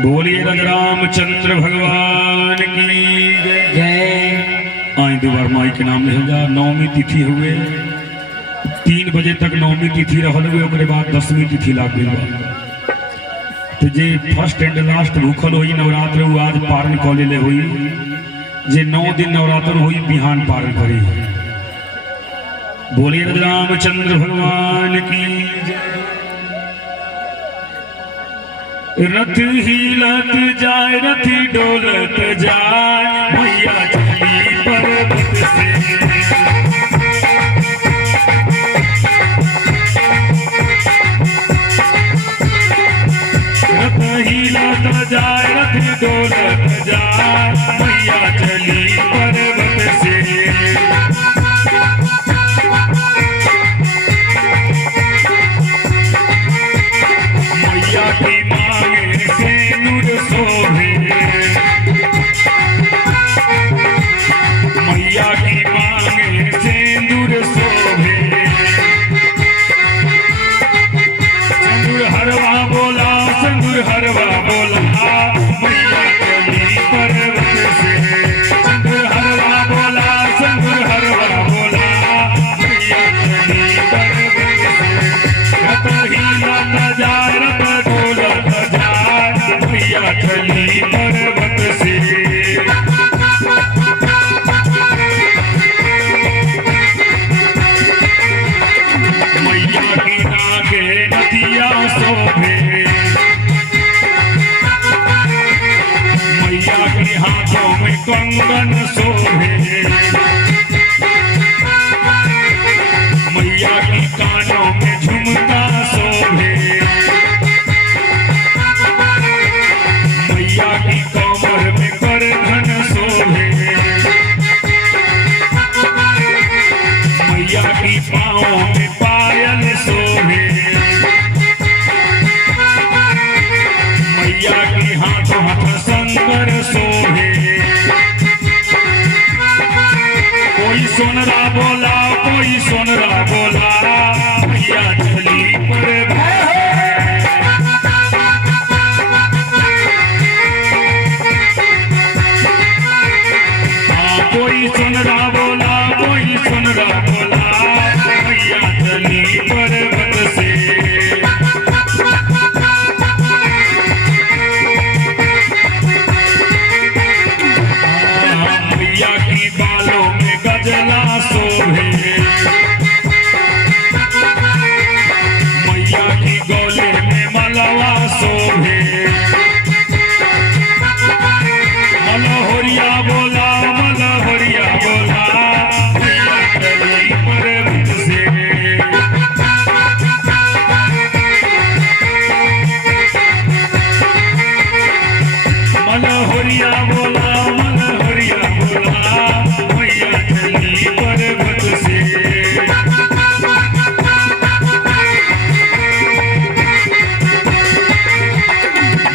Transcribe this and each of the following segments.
बोलिए रामचंद्र भगवान की जय। आज दोबार माई के नाम ले जा। नौवीं तिथि हुए 3 बजे तक नौवीं तिथि रहल हुए, ओकरे बाद 10वीं तिथि लाग गई। तो जे फर्स्ट एंड लास्ट भूखल हुई नवरात्र वो आज पारण कॉले ले हुई। जे 9 दिन नवरात्र हुई बिहान पारण करी। बोलिए रामचंद्र भगवान की जय। रथ हिलत जाए रथी डोलत जाए मैया चली पर्वत से। रथ हिलत जाए रथी डोलत जाए मैया चली पर्वत से। मैया की मैया की मांगे सिंदूर शोभे। सिंदूर हरवा बोला सिंदूर हरवा बोला मैया चली पर्वत से। सिंदूर हरवा बोला सिंदूर हरवा बोला मैया चली पर्वत से। रथ हिलत जाए रथ डोलत जाए मैया चली पर्वत से। मैया की नागे नदिया शोभे। मैया के हाथों में कंगन शोभे। मैया की कानों में झुमका शोभे। मैया की कमर में करधन शोभे। मैया की पाँव में पायल शोभे। मैया की हाथों हाथ शंकर शोभे। कोई सोनरा बोला कोई सोनरा बोला मैया चली पर्वत से। कोई सोनरा बोला कोई सोनरा बोला मैया चली पर्वत से। मैया की बालों में गजला शोभे। मैया की गले में मलवा शोभे। मलहोरिया बोला मलहोरिया बोला मैया चली पर्वत से। मलहोरिया बोला मलहोरिया बोला मैया चली पर्वत से।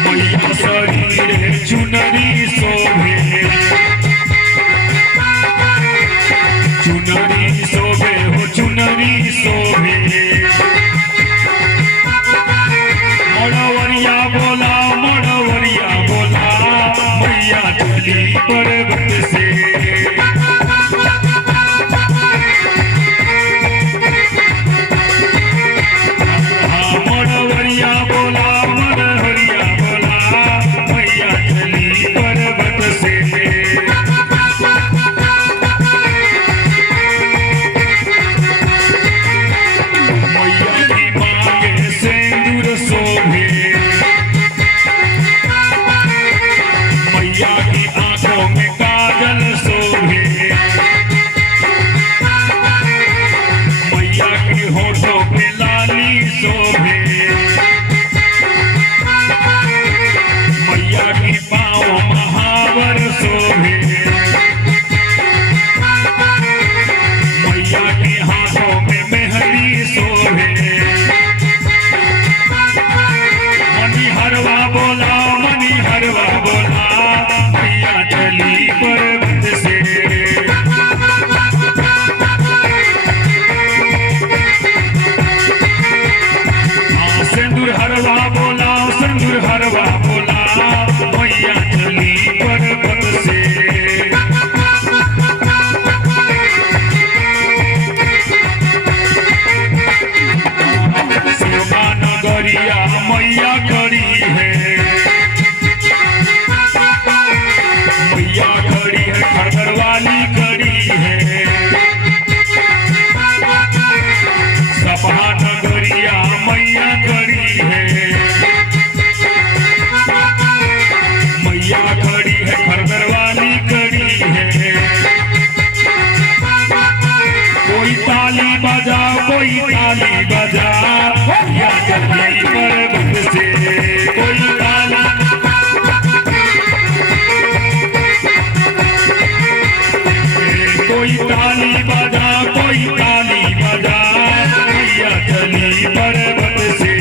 मैया शरीर चुनरी शोभे। चुनरी शोभे हो चुनरी शोभे। मड़वरिया बोला मड़वरिया बोला मैया चली पर्वत से। मड़वरिया बोला मड़वरिया बोला मैया चली पर्वत से। कोई ताली बजा या चली पर्वत से कोई ताली बजा या चली पर्वत से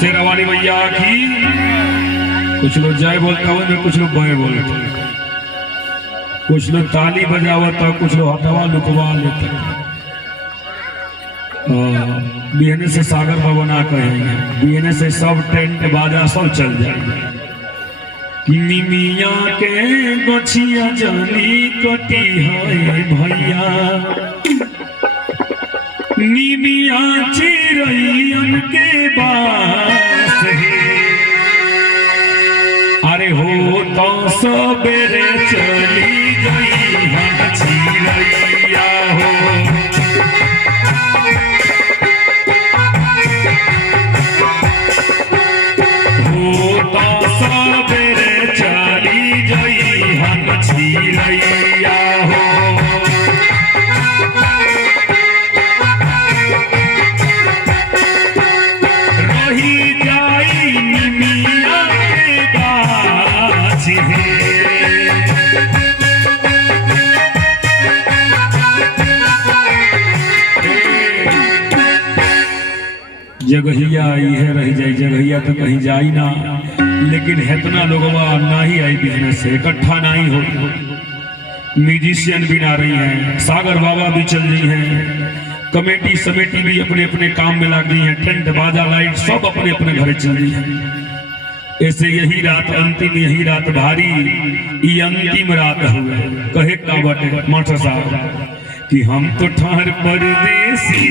शेरावाली भैया की कुछ लोग जय बोलता हुआ में कुछ लोग बय बोलते कुछ लोग ताली बजावता कुछ लोग हथवा लुकवा लेते बीएनए से सागर बाबा ना कहेंगे बीएनए से सब टेंट बाजा सब चल जाएंगे निमिया के गोछिया जानी कटी है भैया निमिया चिरैयन के बास है अरे हो तो सबेरे चली गई हम चिरैया हो तो सबेरे चली गई हम चिरैया हो जगहिया इहे रह जाई जगहिया तो कहीं जाई ना लेकिन हेतना लोगवा ना ही आई बिजनेस से इकट्ठा ना ही हो म्यूजिशियन भी ना रही हैं सागर बाबा भी चल रही हैं कमेटी समेटी भी अपने अपने काम में लग गई हैं टेंट बाजा लाइट सब अपने अपने घर चल रही हैं ऐसे यही रात अंतिम यही रात भारी ये अंतिम रात हुए कहे का बटे मास्टर साहब कि हम तो ठहर परदेसी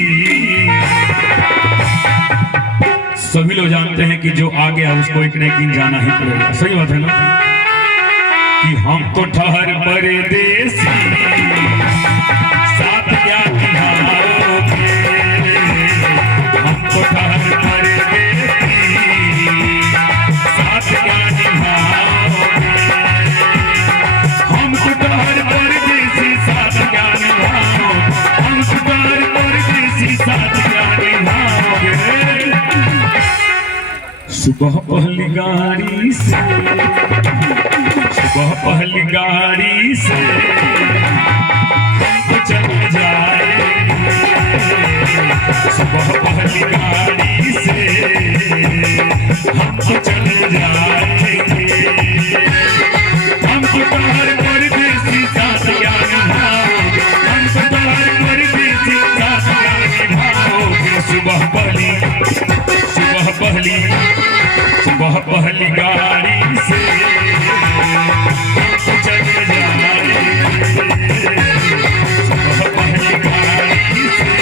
सभी लोग जानते हैं कि जो आ गया उसको एक न एक दिन जाना ही पड़ेगा सही बात है ना कि हम तो ठहर परदेसी साथ क्या निभाओगे हम तो ठहर परदेसी साथ क्या निभाओगे हम तो ठहर परदेसी साथ क्या निभाओगे हम तो ठहर परदेसी साथ क्या निभाओगे सुबह पहली गाड़ी से हम चल जाएंगे सुबह पहली गाड़ी से हम चल जाएंगे हम तो बाहर परदेसी साथ क्या निभाओगे हम तो बाहर परदेसी साथ क्या निभाओगे सुबह पहली गाड़ी से हम चल जाएंगे सुबह पहली गाड़ी से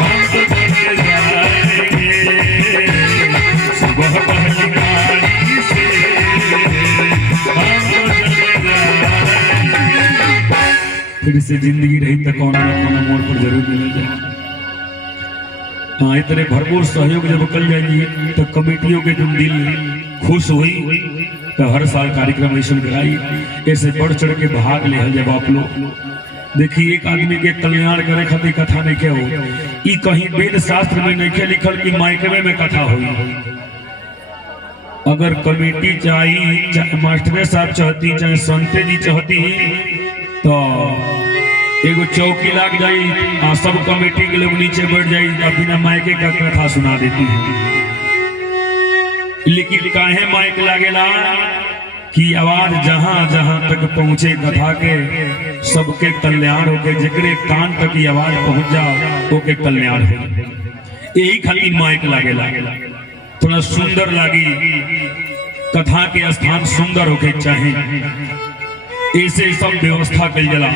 हम चल जाएंगे सुबह पहली गाड़ी से हम चल जाएंगे फिर से जिंदगी रही तो कौन ना कौन मोड़ पर जरूर मिलेगा हाँ इतने भरपूर सहयोग जब कर जाएंगे तो कमेटियों के जो दिल खुश हुई तो हर साल कार्यक्रम ऐसा कराई ऐसे बढ़ चढ़ के भाग ले जब आप लोग देखिए एक आदमी के कल्याण करे खातिर कथा नहीं के हो ई कहीं वेद शास्त्र में नहीं लिखल कि मायके में कथा हुई अगर कमेटी चाहिए चाहे मास्टर साहब चाहती चाहे संते जी चाहती तो एगो चौकी लाग जाई सब कमेटी के लोग नीचे बैठ जाई बिना मायके का कथा सुना देती है लेकिन काहे माइक लागेला कि आवाज जहां जहां तक पहुंचे कथा के सबके कल्याण होके जकरे कान तक की आवाज पहुंच जा ओके कल्याण हो यही खातिर माइक लागेला थोड़ा सुंदर लागी कथा के स्थान सुंदर होके चाहिए ऐसे सब व्यवस्था कल जला।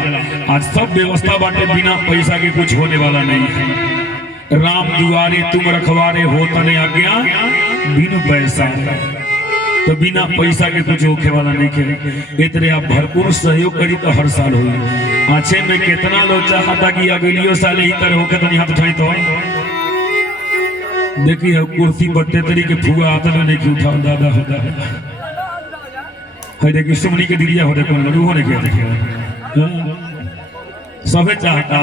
आज सब व्यवस्था बाटे, बिना पैसा के कुछ होने वाला नहीं है। राम दुआरे तुम रखवारे हो तने आज्ञा बिनु पैसा, तो बिना पैसा के कुछ होखे वाला नहीं है। इतने आप भरपूर सहयोग करी तो हर साल हो। आछे में कितना लोग चाहता कि अगलियो साल ही तरह होके तो हाथ उठाई तो देखिए कुर्सी बट्टे तरीके फुआ आता नहीं उठाओ दादा होता है। देखिए सुमनी के दिलिया हो देखो लड़ू होने के देखिए सबे चाहता।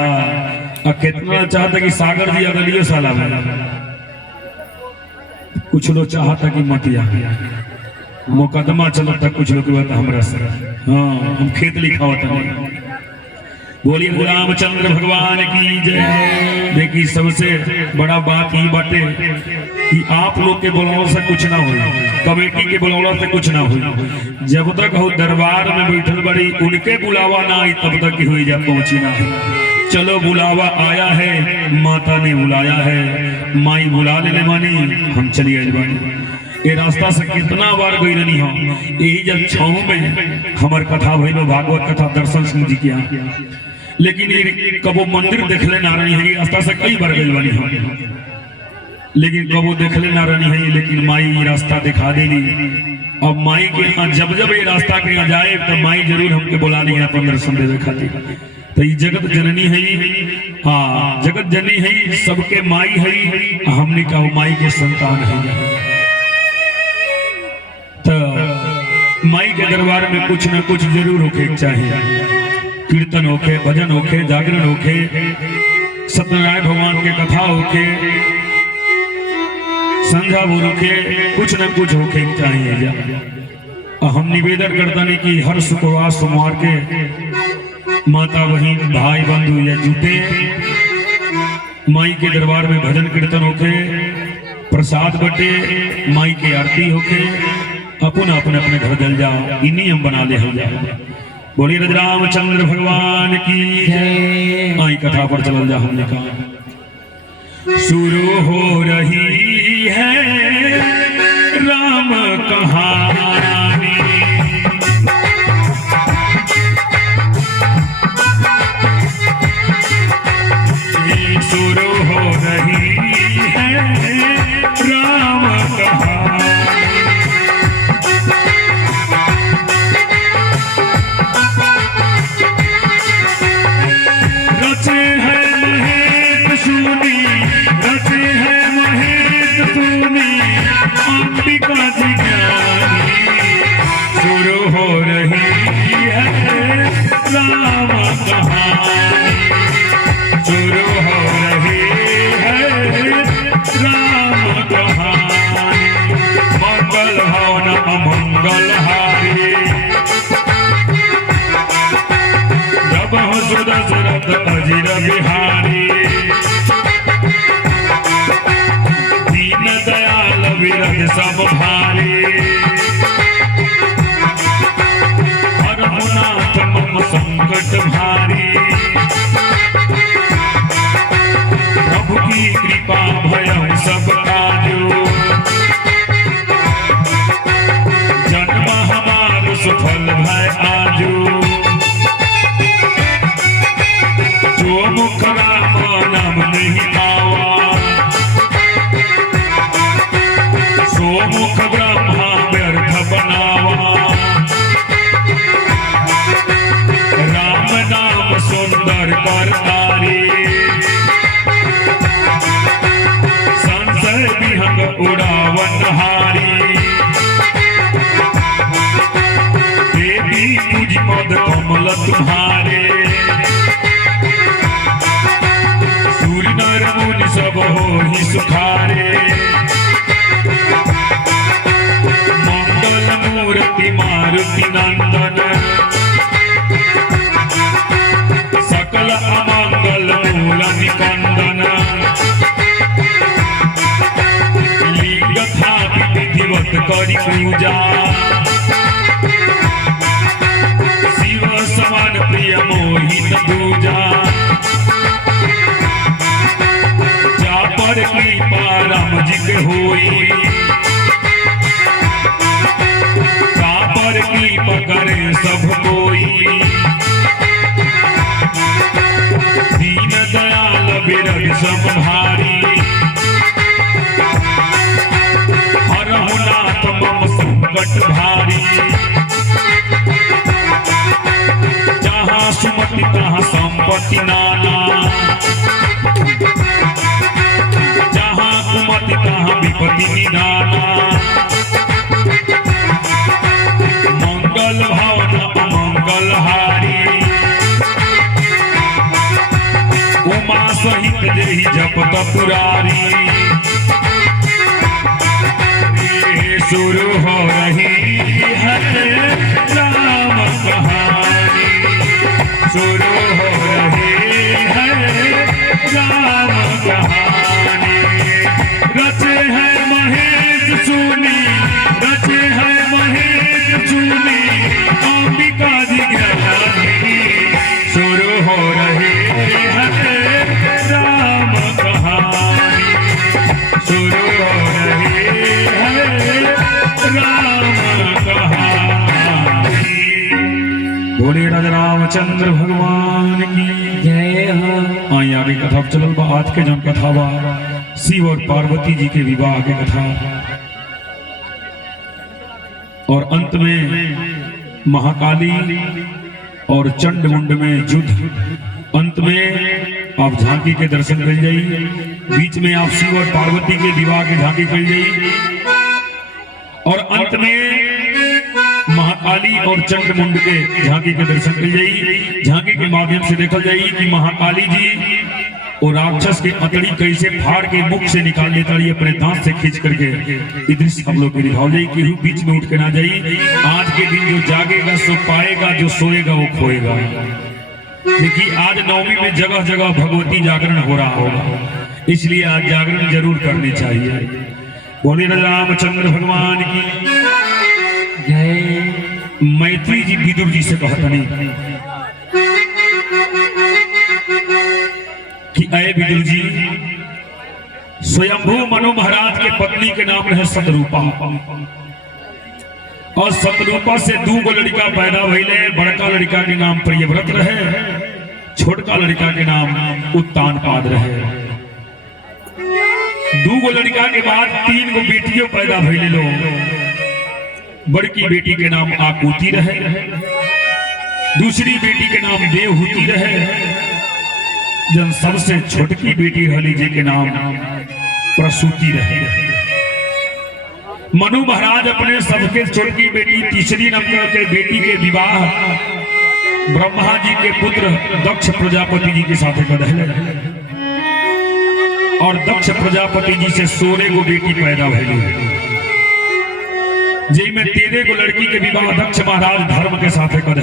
और कितना चाहता कि सागर जी अगलियो साल आवे, कुछ लोग चाहता कि मतिया मुकदमा चलता, कुछ लोग हमरा से हाँ हम खेत लिखा होता नहीं। बोलिए रामचंद्र भगवान की जय। देखिए सबसे बड़ा बात ये बाटे कि आप लोग के बुलाव से कुछ ना हो, कमेटी के बुलाव से कुछ ना हो। जब तक हो दरबार में बैठल बड़ी उनके बुलावा ना आई तब तक हुई जा पहुंची ना। चलो बुलावा आया है, माता ने बुलाया है, माई बुला ले मानी, हम चलिए अजबानी। ये रास्ता से कितना बार गई नहीं हो। यही जब छाऊ में हमार कथा भइल भागवत कथा दर्शन सिंह जी किया, लेकिन ये कबो मंदिर देखले ना रही है। रास्ता से कई बार गई बनी हो, लेकिन कबो देखले ना रही है। लेकिन माई ये रास्ता दिखा देनी। अब माई के यहाँ जब जब ये रास्ता के यहाँ जाए तो माई जरूर हमके बुला ली अपन दर्शन देवे खातिर। तो ये जगत जननी है, हाँ जगत जननी है, सबके माई है। हमने कहा माई के संतान है। तो माई के दरबार में कुछ न कुछ जरूर होके चाहिए। कीर्तन होके, भजन होके, जागरण होके, सत्यनारायण भगवान के कथा होके, संध्या बोल होके, कुछ न कुछ होके चाहिए। हम निवेदन करता नहीं कि हर शुक्रवार सोमवार के माता बहन भाई बंधु या जुटे माई के दरबार में भजन कीर्तन होके, प्रसाद बटे, माई की आरती होके, अपन अपने अपने घर जल जाओ। इन्हीं हम बना ले हो जाओ। बोलिए रामचंद्र भगवान की जय। माई कथा पर चल जा। हमने कहा शुरू हो रही है राम कहानी, शुरू हो रही है राम कहानी। रचे है महेश सुनी, रचे है महेश सुनी, अंबिका जी ज्ञानी। शुरू हो रही है राम कहानी, शुरू हो रही है राम कहानी। मंगल भवन अमंगल हारी, जब हो सुदशरथ अजिर बिहारी। दीन दयाल विरद सब भारी, हरहुनाथ मम संकट भारी। प्रभु की कृपा भय सब काजो, जन्म हमार सुफल भय आजो। जो मुख राम नाम नहीं आवा, सो मुख ब्रह्मा व्यर्थ बनावा। राम नाम सुंदर कर तारी, संशय विहंग उड़ावन हारी। देवी तुझ पद कमल तुम्हारे, सूर्य नर मुनि सब हो ही सुखारे। मंगल मूर्ति मारुति नंदन, सकल अमंगल मूल निकंदन। लिंग थापि विधिवत करि पूजा, शिव समान प्रिय मोहित दूजा। जा पर कृपा राम जी के होई, जा पर कृपा करे सब कोई। बेरद सम भारी हरहु नाथ मम संकट भारी जहाँ सुमति तहाँ संपत्ति नाना जहाँ कुमति तहाँ विपत्ति निदाना मंगल भवन अमंगल हारी उमा सहित देहि जपत पुरारी शुरू हो रही है राम कहानी शुरू हो रही है राम कहानी रचे है महेश चूनी रचे है महेश चूनी अंबिका जी ज्ञानी शुरू हो रही है राम कहानी शुरू हो रही है राम कहानी। बोले राजा रामचंद्र भगवान की जय हो। आई आगे कथा चलल बा। आज के जन कथा बा शिव और पार्वती जी के विवाह के कथा और अंत में महाकाली और चंडमुंड में युद्ध। अंत में आप झांकी के दर्शन कर जाइए। बीच में आप शिव और पार्वती के विवाह के झांकी कर जाइए और अंत में महाकाली और चंडमुंड के झांकी के दर्शन कर जाइए। झांकी के माध्यम से देखा जाइए कि महाकाली जी और राक्षस के अतड़ी कैसे फाड़ के मुख से निकाल लेता है अपने दांत से खींच करके। ये दृश्य हम लोग के दिखाओ जाइए कि बीच में उठ के ना जाइए। आज के दिन जो जागेगा सो पाएगा, जो सोएगा वो खोएगा। देखिए आज नवमी में जगह जगह भगवती जागरण हो रहा होगा, इसलिए आज जागरण जरूर करनी चाहिए। बोले रामचंद्र भगवान की जय। मैत्री जी विदुर जी से कहतनी कि अय विदुर जी, स्वयंभू मनु महाराज के पत्नी के नाम रहे सतरूपा और सतरूपा से 2 लड़का पैदा भइले। बड़का लड़का के नाम प्रियव्रत रहे, छोटका लड़का के नाम उत्तानपाद रहे। 2 लड़का के बाद 3 बेटियों पैदा भइले लोग। बड़की बेटी के नाम आकुति रहे, दूसरी बेटी के नाम देवहूति रहे, जन सबसे छोटकी बेटी रहली जी के नाम प्रसूति रहे। मनु महाराज अपने सबके छोटकी बेटी तीसरी नंबर के बेटी के विवाह ब्रह्मा जी के पुत्र दक्ष प्रजापति जी के साथ कर और दक्ष प्रजापति जी से 16 बेटी पैदा भइली। जी में 13 लड़की के विवाह दक्ष महाराज धर्म के साथ कर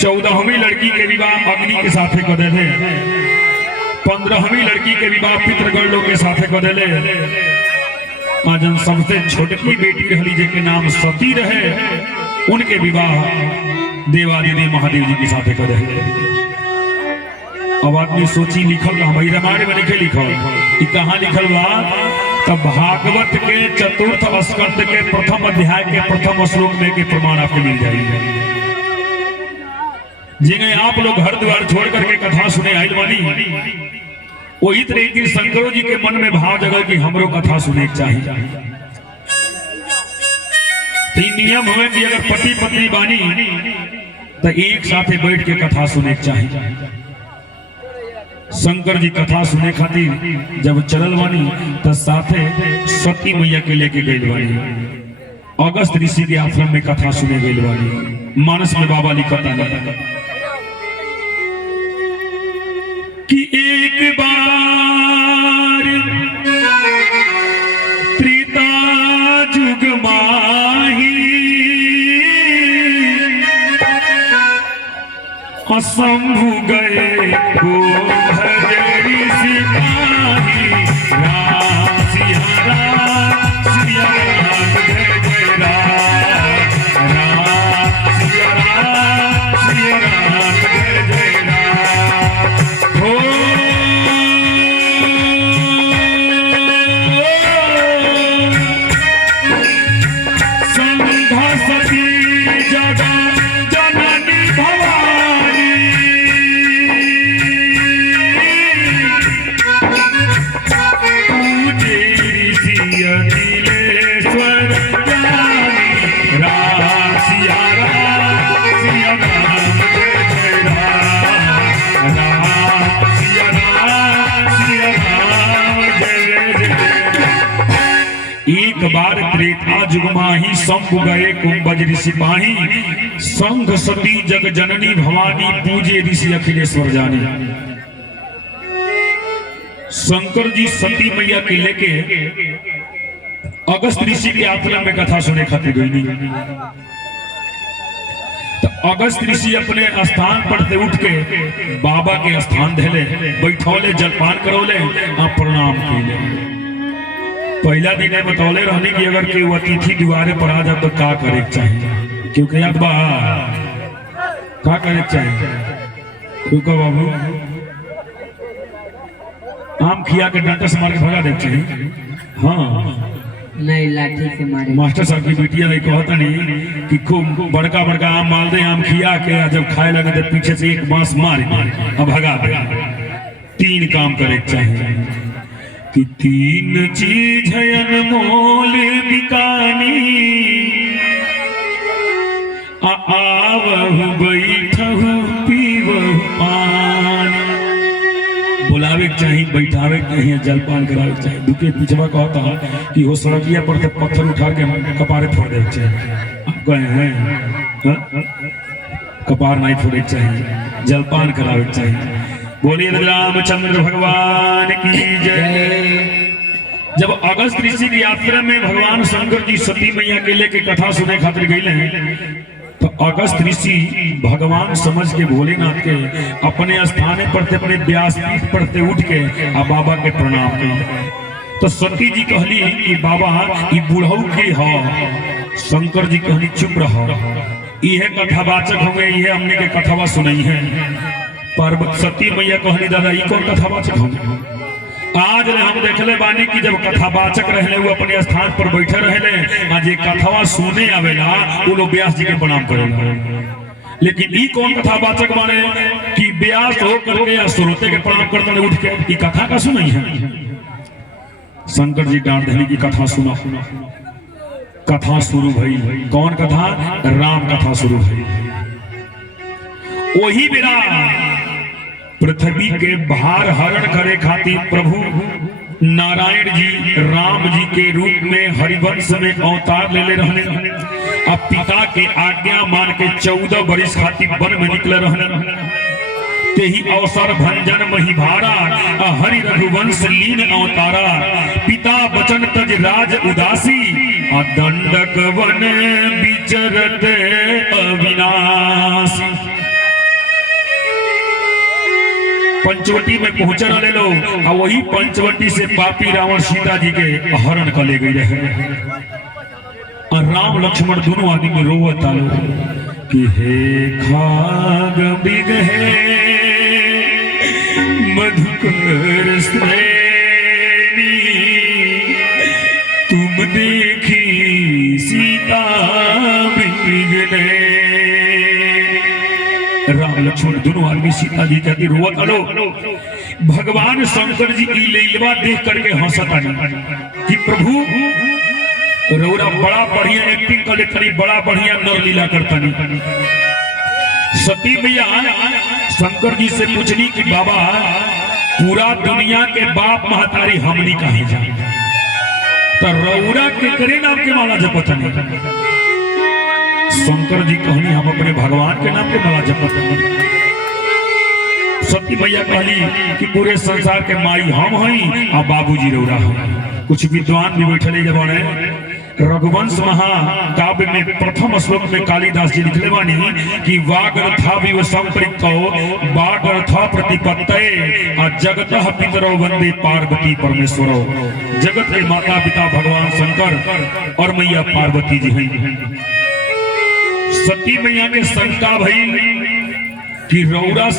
14वीं लड़की के विवाह अग्नि के साथ कर 15वीं लड़की के विवाह पितृगणों के साथ कर जन सबसे छोटकी बेटी रहली जी के नाम सती रहे, उनके विवाह देवादिदेव महादेव जी के साथ कर। अब आदमी सोची लिखल हमारी रामायण में लिखे लिखल कहाँ लिखल बा? तब भागवत के चतुर्थ स्कंद के प्रथम अध्याय के प्रथम श्लोक में के प्रमाण आपको मिल जाएगी। जिन्हें आप लोग घर द्वार छोड़ करके कथा सुने आइल बानी, वही तरह शंकरों जी के मन में भाव जगह कि हमरो कथा सुने चाहिए। तो नियम हुए कि अगर पति पत्नी बानी तो एक साथ बैठ के कथा सुने चाहिए। शंकर जी कथा सुने खातिर जब चलल बानी तो साथे सती मैया के लेके गए बानी। अगस्त ऋषि के आश्रम में कथा सुने गए बानी। मानस में बाबा लिखता है कि एक बार त्रेता जुग माही असंभु गए को हजरी सिपाही। राम सिया राम सिया राम जय जय राम, राम सिया राम सिया राम जय जय राम। हो संध्या सती जगत जननी भवानी एक बार त्रेता जुग माही शंभु गए कुंभज ऋषि पाही संघ सती जग जननी भवानी पूजे ऋषि अखिलेश्वर जानी। शंकर जी सती मैया के लेके अगस्त ऋषि के आश्रम में कथा सुने खातिर गई। तो अगस्त ऋषि अपने स्थान पर से उठ के बाबा के स्थान धैले, बैठौले, जलपान करौले, प्रणाम कैले। पहला दिन बतौले रहने की अगर केहू अतिथि द्वारे पर आ जाए तो का करे चाहिए, क्योंकि याद बा का करे चाहिए। क्योंकि बाबू आम खिया के डंडा से मार के भगा दे चाहिए। हाँ नहीं, लाठी से मारे। मास्टर साहब की बेटिया नहीं कहता नहीं कि खूब बड़का बड़का आम मालदे आम खिया के जब खाए लगे तो पीछे से एक बांस मार अब भगा दे। तीन काम करे चाहिए कि तीन चीज है अनमोल बिकानी, आवहु बैठहु पीवहु पानी। बुलावे चाहिए, बैठावे चाहिए, जलपान करावे चाहिए। दुखे पिछवा कहता कि वो सड़किया पर से पत्थर उठा के कपारे फोड़ दे चाहिए। कहे हैं कपार नहीं फोड़े चाहिए, जलपान करावे चाहिए। बोलिए रामचंद्र भगवान की जय। जब अगस्त ऋषि के आश्रम में भगवान शंकर जी सती मैया के लेके कथा सुने खातिर गए हैं, तो अगस्त ऋषि भगवान समझ के भोलेनाथ के अपने स्थान पर से, अपने व्यासपीठ पर से उठ के आ बाबा के प्रणाम किए। तो सती जी कहली कि बाबा ई बुढ़ऊ के हो। शंकर जी कहली चुप रहो, इहे कथावाचक होंगे, इहे हमने के कथावा सुनाई है। पार्वती सती मैया कहली दादा ई कौन कथावाचक होंगे। आज हम देखले बानी कि जब कथावाचक रहले वो अपने स्थान पर बैठे रहले, आज एक कथावा सुने आवेला वो लोग व्यास जी के प्रणाम करेला। लेकिन ई कौन कथावाचक माने कि व्यास हो करके या श्रोते के प्रणाम करते उठ के ई कथा का सुनाई है। शंकर जी डांट देने की कथा सुना। कथा शुरू भई। कौन कथा? राम कथा शुरू भई। वही बेरा पृथ्वी के भार हरण करे खातिर प्रभु नारायण जी राम जी के रूप में हरिवंश में अवतार ले रहने। अब पिता के आज्ञा मान के 14 वर्ष खातिर वन में निकले रहने। तेही अवसर भंजन महिभारा हरि रघुवंश लीन अवतारा। पिता बचन तज राज उदासी दंडक वन विचरत अविनाशी। पंचवटी में पहुंच रहे लोग, वही पंचवटी से पापी रावण सीता जी के हरण कर ले गई रहे। और राम लक्ष्मण दोनों आदमी रोवत आलो कि हे खाग बिगहे मधुकर श्रेणी, तुम देखी सीता बिगने। राम लक्ष्मण दोनों आदमी सीता जी कहती रोवत आलो। भगवान शंकर जी की लीला देख करके हंसता कि प्रभु रौरा बड़ा बढ़िया एक्टिंग कर लेते, बड़ा बढ़िया नर लीला करता नहीं। सती मैया शंकर जी से पूछनी कि बाबा पूरा दुनिया के बाप महतारी हमनी कहे जाए, तो रौरा के करे नाम के माला जपत नहीं। शंकर जी कहनी हम अपने भगवान के नाम के माला जपत नहीं। सती मैया कहली कि पूरे संसार के माई हम हई और बाबूजी रौरा हम। कुछ विद्वान भी बैठे जब रघुवंश महाकाव्य में प्रथम श्लोक में कालिदास जी लिखले बानी कि वागर्था विव संपृक्तो वागर्था प्रतिपत्तये आ जगतः पितरो वंदे पार्वती परमेश्वरो। जगत के माता पिता भगवान शंकर और मैया पार्वती जी हैं। सती मैया के शंका भई कि रौरा